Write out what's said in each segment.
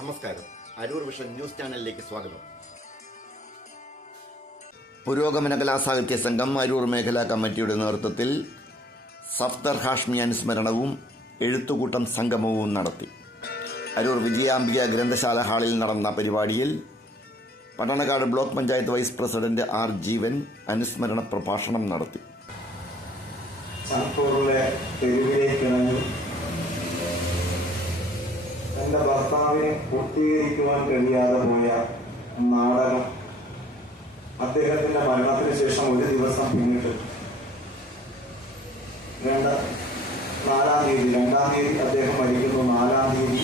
നമസ്കാരം. Aroor vision news ചാനലിലേക്ക് സ്വാഗതം. പുരോഗമന കലാസാഹിത്യ സംഘം അരൂർ മേഖലാ കമ്മിറ്റിയുടെ നേതൃത്വത്തിൽ സഫ്തർ ഹാഷ്മി അനുസ്മരണവും എഴുത്തുകൂട്ടം സംഗമവും നടത്തി. അരൂർ വിജയാംബിക ഗ്രന്ഥശാല ഹാളിൽ നടന്ന പരിപാടിയിൽ Pattanakkad block panchayat vice president R Jeevan അനുസ്മരണ പ്രഭാഷണം നടത്തി. സൺഫ്ലവറിലെ തെരുവിലേക്ക് തന്റെ ഭർത്താവിനെ പൂർത്തീകരിക്കുവാൻ കഴിയാതെ പോയ നാടകം അദ്ദേഹത്തിന്റെ മരണത്തിന് ശേഷം ഒരു ദിവസം പിന്നിട്ട്. രണ്ട് നാലാം തീയതി. രണ്ടാം തീയതി അദ്ദേഹം മരിക്കുന്നു. നാലാം തീയതി.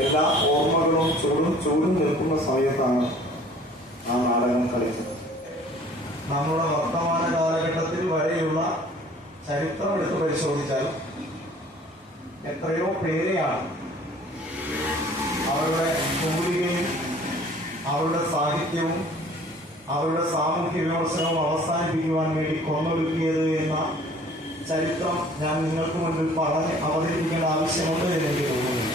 എല്ലാ ഓർമ്മകളും ചൂടും ചൂടും നിൽക്കുന്ന സമയത്താണ് ആ നാടകം കളിച്ചത്. നമ്മുടെ എത്രയോ പേരെയാണ് അവരുടെ തൂലികയും അവരുടെ സാഹിത്യവും അവരുടെ സാമൂഹ്യ വിമർശനവും അവസാനിപ്പിക്കുവാൻ വേണ്ടി കൊന്നൊടുക്കിയത് എന്ന ചരിത്രം ഞാൻ നിങ്ങൾക്ക് മുന്നിൽ പറഞ്ഞ് അവതരിപ്പിക്കേണ്ട ആവശ്യമുണ്ട് എന്ന് എനിക്ക് തോന്നുന്നു.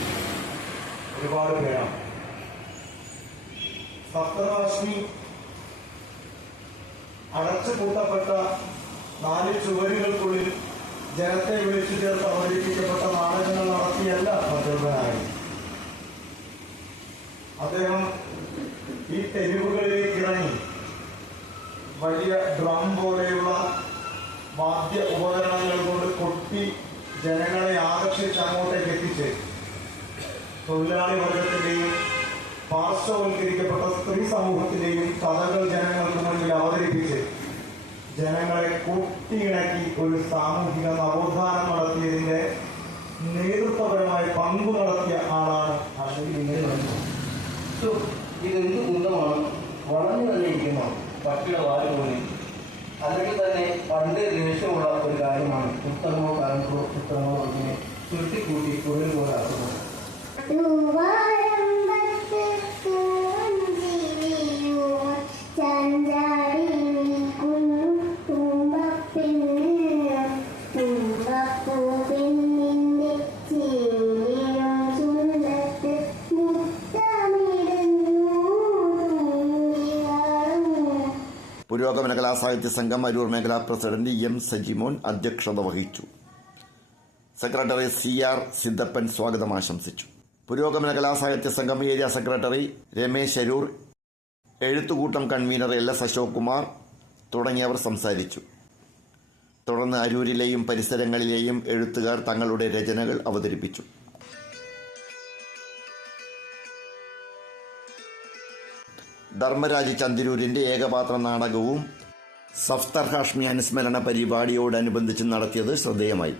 ഒരുപാട് പേരാണ്. ഭക്തരാശ്മി അടച്ചു കൂട്ടപ്പെട്ട നാല് ചുവരുകൾക്കുള്ളിൽ ജനത്തെ വിളിച്ചു ചേർത്ത് അവതരിപ്പിക്കപ്പെട്ട നാടകങ്ങൾ നടത്തിയല്ല പ്രചോദനായി അദ്ദേഹം ഈ തെരുവുകളിലേക്ക് ഇറങ്ങി. വലിയ ഡ്രം പോലെയുള്ള വാദ്യ ഉപകരണങ്ങൾ കൊണ്ട് കൊട്ടി ജനങ്ങളെ ആകർഷിച്ച് അങ്ങോട്ടേക്ക് എത്തിച്ച് തൊഴിലാളി വർഗത്തിന്റെയും പാർശ്വവൽക്കരിക്കപ്പെട്ട സ്ത്രീ സമൂഹത്തിന്റെയും കഥകൾ ജനങ്ങൾക്ക് ജനങ്ങളെ കൂട്ടിയിണക്കി ഒരു സാമൂഹിക നവോത്ഥാനം നടത്തിയതിന്റെ നേതൃത്വപരമായ പങ്കു നടത്തിയ ആളാണ് സോ, ഇതെന്ത് കുന്തമാണ് വളഞ്ഞു തന്നെ ഇരിക്കുന്നു. പട്ടിയുടെ വാൽ പോലെ. അല്ലെങ്കിൽ തന്നെ പണ്ട് ദേഷ്യമുള്ള ഒരു കാര്യമാണ്. പുസ്തകമോ കലണ്ടറോ പുസ്തകമോ അതിനെ ചുരുട്ടിക്കൂട്ടി തൊഴിൽ പോലെ ആക്കുന്നത് പുരോഗമന കലാസാഹിത്യ സംഘം അരൂർ മേഖലാ പ്രസിഡന്റ് എം സജിമോൻ അധ്യക്ഷത വഹിച്ചു. സെക്രട്ടറി സി ആർ സിദ്ധപ്പൻ സ്വാഗതം ആശംസിച്ചു. Purogamana Kalasahithya Sangham area secretary Ramesh Aroor Ezhuthukoottam convener L S Ashok Kumar തുടങ്ങിയവർ സംസാരിച്ചു. തുടർന്ന് അരൂരിലെയും പരിസരങ്ങളിലെയും എഴുത്തുകാർ തങ്ങളുടെ രചനകൾ അവതരിപ്പിച്ചു. ധർമ്മരാജ് ചന്ദിരൂരിന്റെ ഏകപാത്ര നാടകവും സഫ്തർ ഹാഷ്മി അനുസ്മരണ പരിപാടിയോടനുബന്ധിച്ച് നടത്തിയത് ശ്രദ്ധേയമായി.